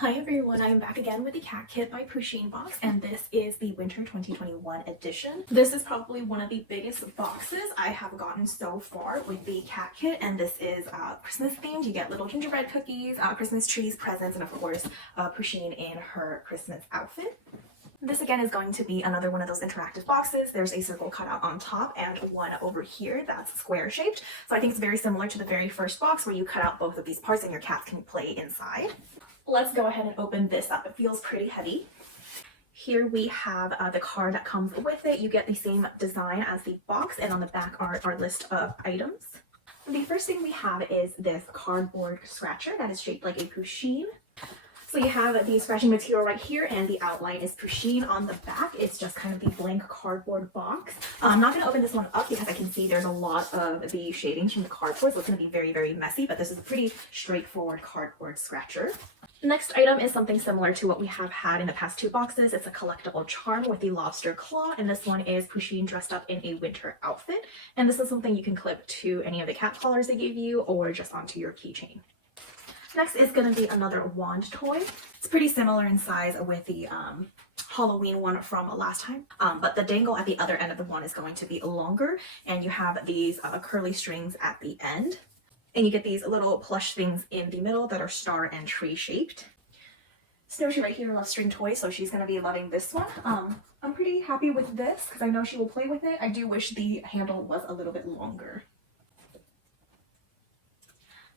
Hi everyone, I'm back again with the Cat Kit by Pusheen box, and this is the Winter 2021 edition. This is probably one of the biggest boxes I have gotten so far with the Cat Kit, and this is Christmas themed. You get little gingerbread cookies, Christmas trees, presents, and of course Pusheen in her Christmas outfit. This again is going to be another one of those interactive boxes. There's a circle cut out on top and one over here that's square shaped. So I think it's very similar to the very first box where you cut out both of these parts and your cats can play inside. Let's go ahead and open this up. It feels pretty heavy. Here we have the card that comes with it. You get the same design as the box, and on the back are our list of items. The first thing we have is this cardboard scratcher that is shaped like a Pusheen. So you have the scratching material right here, and the outline is Pusheen on the back. It's just kind of the blank cardboard box. I'm not going to open this one up because I can see there's a lot of the shadings from the cardboard, so it's going to be very, very messy, but this is a pretty straightforward cardboard scratcher. Next item is something similar to what we have had in the past two boxes. It's a collectible charm with the lobster claw, and this one is Pusheen dressed up in a winter outfit. And this is something you can clip to any of the cat collars they gave you or just onto your keychain. Next is going to be another wand toy. It's pretty similar in size with the Halloween one from last time, but the dangle at the other end of the wand is going to be longer, and you have these curly strings at the end. And you get these little plush things in the middle that are star and tree shaped. Snowshoe right here loves string toys, so she's going to be loving this one. I'm pretty happy with this because I know she will play with it. I do wish the handle was a little bit longer.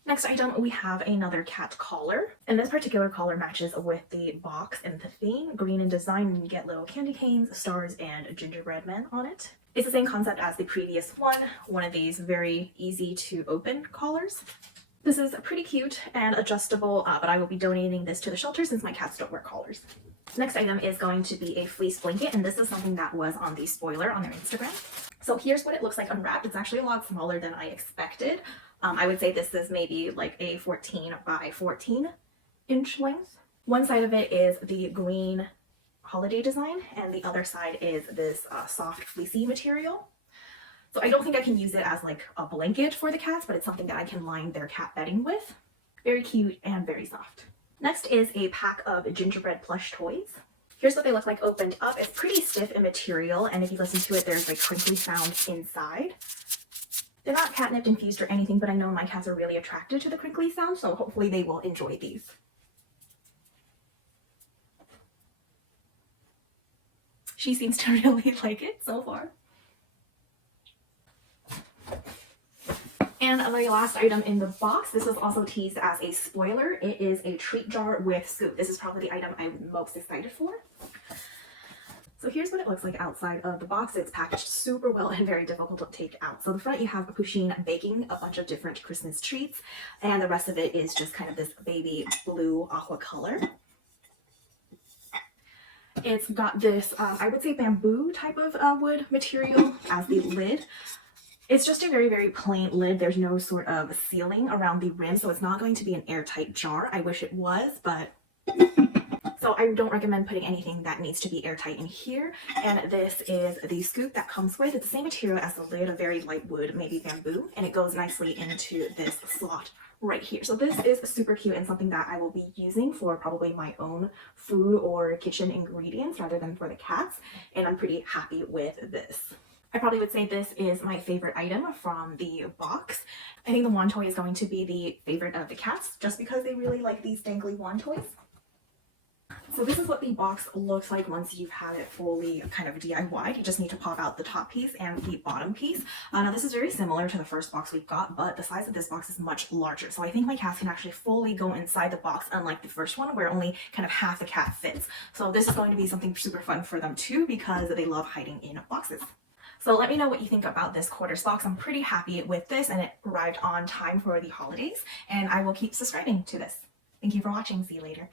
Next item, we have another cat collar, and this particular collar matches with the box and the theme, green in design, and you get little candy canes, stars, and gingerbread men on it. It's the same concept as the previous one of these very easy to open collars. This is pretty cute and adjustable, but I will be donating this to the shelter since my cats don't wear collars. Next item is going to be a fleece blanket, and this is something that was on the spoiler on their Instagram. So here's what it looks like unwrapped. It's actually a lot smaller than I expected. I would say this is maybe like a 14 by 14 inch length. One side of it is the green holiday design, and the other side is this soft fleecy material. So I don't think I can use it as like a blanket for the cats, but it's something that I can line their cat bedding with. Very cute and very soft. Next is a pack of gingerbread plush toys. Here's what they look like opened up. It's pretty stiff in material, and if you listen to it, there's like crinkly sounds inside. They're not catnip infused or anything, but I know my cats are really attracted to the crinkly sound, so hopefully they will enjoy these. She seems to really like it so far. And the last item in the box, this was also teased as a spoiler. It is a treat jar with scoop. This is probably the item I'm most excited for. So here's what it looks like outside of the box. It's packaged super well and very difficult to take out. So the front you have a Pusheen baking a bunch of different Christmas treats, and the rest of it is just kind of this baby blue aqua color. It's got this, I would say bamboo type of wood material as the lid. It's just a very, very plain lid. There's no sort of sealing around the rim, so it's not going to be an airtight jar. I wish it was, but so I don't recommend putting anything that needs to be airtight in here. And this is the scoop that comes with. It's the same material as the lid, a very light wood, maybe bamboo, and it goes nicely into this slot right here. So this is super cute and something that I will be using for probably my own food or kitchen ingredients rather than for the cats, and I'm pretty happy with this. I probably would say this is my favorite item from the box. I think the wand toy is going to be the favorite of the cats just because they really like these dangly wand toys. So this is what the box looks like once you've had it fully kind of DIY'd. You just need to pop out the top piece and the bottom piece. Now this is very similar to the first box we've got, but the size of this box is much larger. So I think my cats can actually fully go inside the box, unlike the first one where only kind of half the cat fits. So this is going to be something super fun for them too because they love hiding in boxes. So let me know what you think about this quarters box. I'm pretty happy with this, and it arrived on time for the holidays, and I will keep subscribing to this. Thank you for watching. See you later.